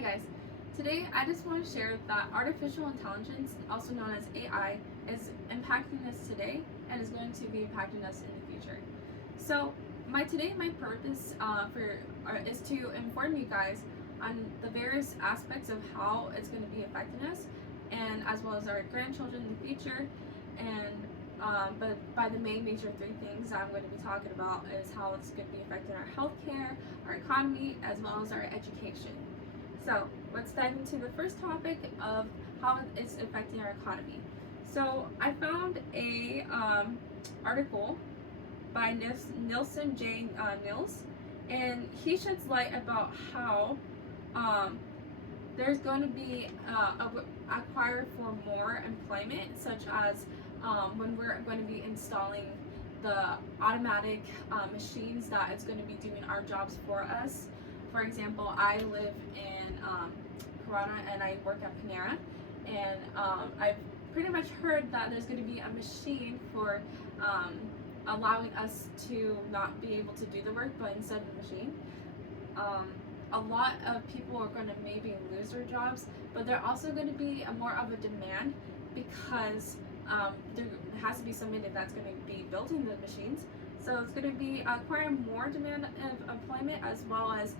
Hi guys. Today I just want to share that artificial intelligence, also known as AI, is impacting us today and is going to be impacting us in the future. So my purpose is to inform you guys on the various aspects of how it's going to be affecting us, and as well as our grandchildren in the future. And but by the main major three things I'm going to be talking about is how it's going to be affecting our healthcare, our economy, as well as our education. So let's dive into the first topic of how it's affecting our economy. So I found a article by Nielsen J. Nils, and he sheds light about how um, there's going to be acquire for more employment, such as when we're going to be installing the automatic machines that is going to be doing our jobs for us. For example, I live in Corona and I work at Panera, and I've pretty much heard that there's going to be a machine for allowing us to not be able to do the work, but instead of a machine. A lot of people are going to maybe lose their jobs, but they're also going to be more of a demand because there has to be somebody that's going to be building the machines. So it's going to be acquiring more demand of employment, as well as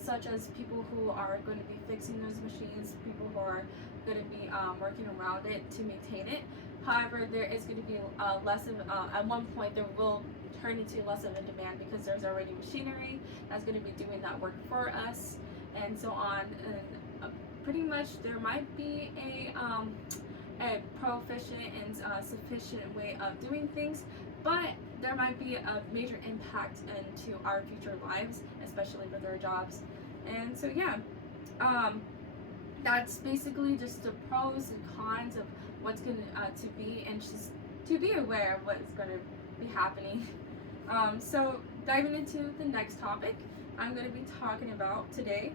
such as people who are going to be fixing those machines, people who are going to be working around it to maintain it. However, there is going to be less of, at one point there will turn into less of a demand because there's already machinery that's going to be doing that work for us, and so on. And pretty much there might be a proficient and sufficient way of doing things, but there might be a major impact into our future lives, especially with our jobs. And so yeah, that's basically just the pros and cons of what's going to be, and just to be aware of what's going to be happening. So diving into the next topic I'm going to be talking about today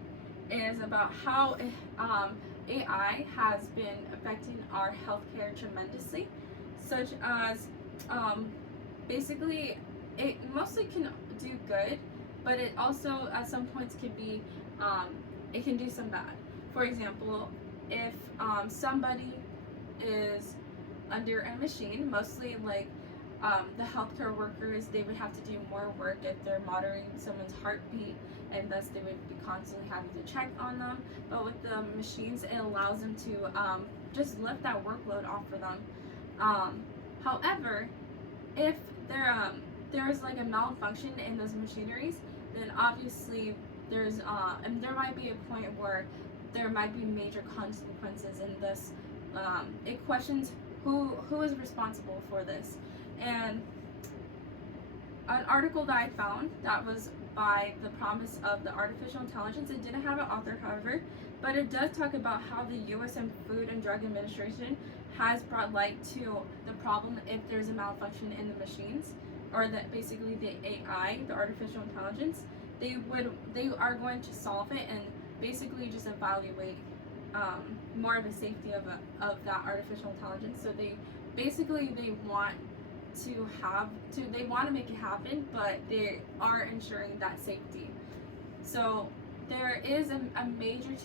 is about how AI has been affecting our healthcare tremendously, such as basically it mostly can do good, but it also at some points can be it can do some bad. For example, if somebody is under a machine, mostly like the healthcare workers, they would have to do more work if they're monitoring someone's heartbeat, and thus they would be constantly having to check on them. But with the machines, it allows them to just lift that workload off for them. However, if there's like a malfunction in those machineries, then obviously and there might be a point where there might be major consequences, and thus it questions who is responsible for this. And an article that I found that was by The Promise of the Artificial Intelligence, it didn't have an author, however, but it does talk about how the U.S. Food and Drug Administration has brought light to the problem if there's a malfunction in the machines, or that basically the AI, the artificial intelligence, they are going to solve it and basically just evaluate more of the safety of that artificial intelligence. So they want they want to make it happen, but they are ensuring that safety. So there is a major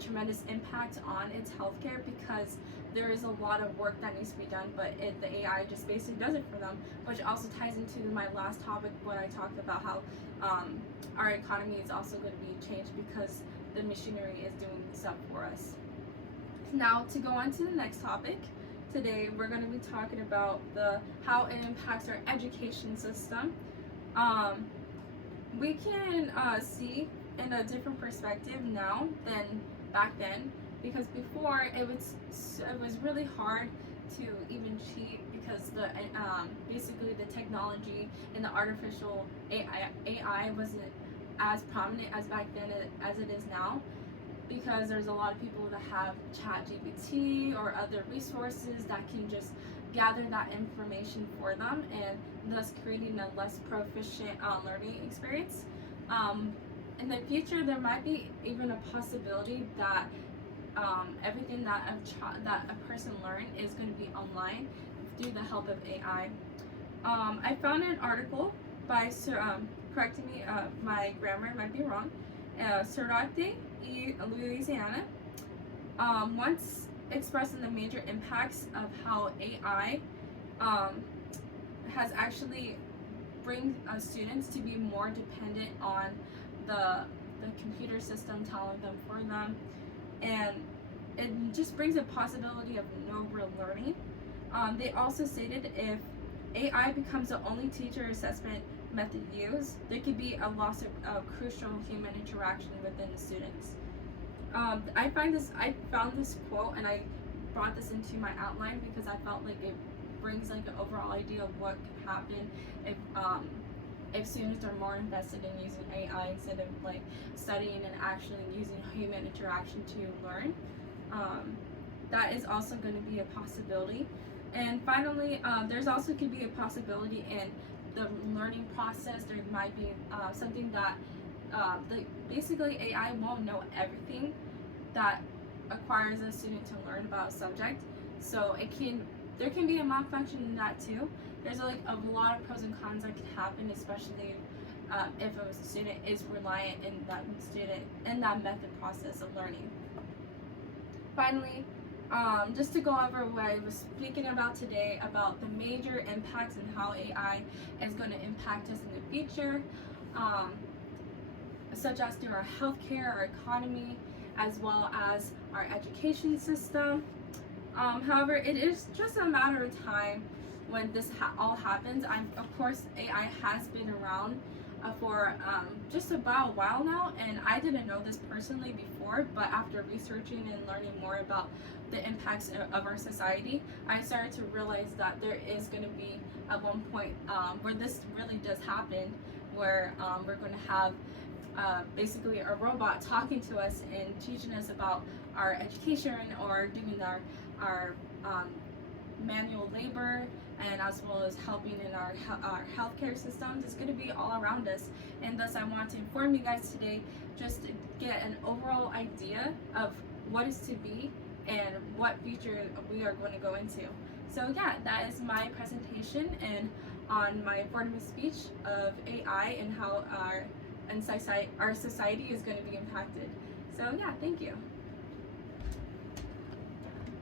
tremendous impact on its healthcare because there is a lot of work that needs to be done, but the AI just basically does it for them, which also ties into my last topic when I talked about how our economy is also going to be changed because the machinery is doing stuff for us. Now, to go on to the next topic, today we're going to be talking about how it impacts our education system. We can see in a different perspective now than back then, because before it was really hard to even cheat because basically the technology and the artificial AI wasn't as prominent as back then as it is now, because there's a lot of people that have ChatGPT or other resources that can just gather that information for them, and thus creating a less proficient learning experience. In the future, there might be even a possibility that everything that a person learned is going to be online through the help of AI. I found an article by correcting me, my grammar might be wrong. Sorate, Louisiana, once expressing the major impacts of how AI um, has actually bring students to be more dependent on the computer system telling them for them, and it just brings a possibility of no real learning. They also stated if AI becomes the only teacher assessment method used, there could be a loss of crucial human interaction within the students. I found this quote and I brought this into my outline because I felt like it brings like an overall idea of what could happen if students are more invested in using AI instead of like studying and actually using human interaction to learn. That is also going to be a possibility. And finally, there's also could be a possibility in the learning process. There might be something that basically AI won't know everything that acquires a student to learn about a subject. So there can be a malfunction in that too. There's like a lot of pros and cons that could happen, especially if a student is reliant in that method process of learning. Finally, just to go over what I was speaking about today about the major impacts and how AI is going to impact us in the future, such as through our healthcare, our economy, as well as our education system. However, it is just a matter of time when this all happens. Of course, AI has been around for just about a while now, and I didn't know this personally before, but after researching and learning more about the impacts of our society, I started to realize that there is going to be at one point where this really does happen, where we're going to have basically a robot talking to us and teaching us about our education or doing our manual labor, and as well as helping in our healthcare systems. It's going to be all around us, and thus I want to inform you guys today just to get an overall idea of what is to be and what future we are going to go into. So yeah, that is my presentation and on my informative speech of AI and how our society is going to be impacted. So yeah, thank you.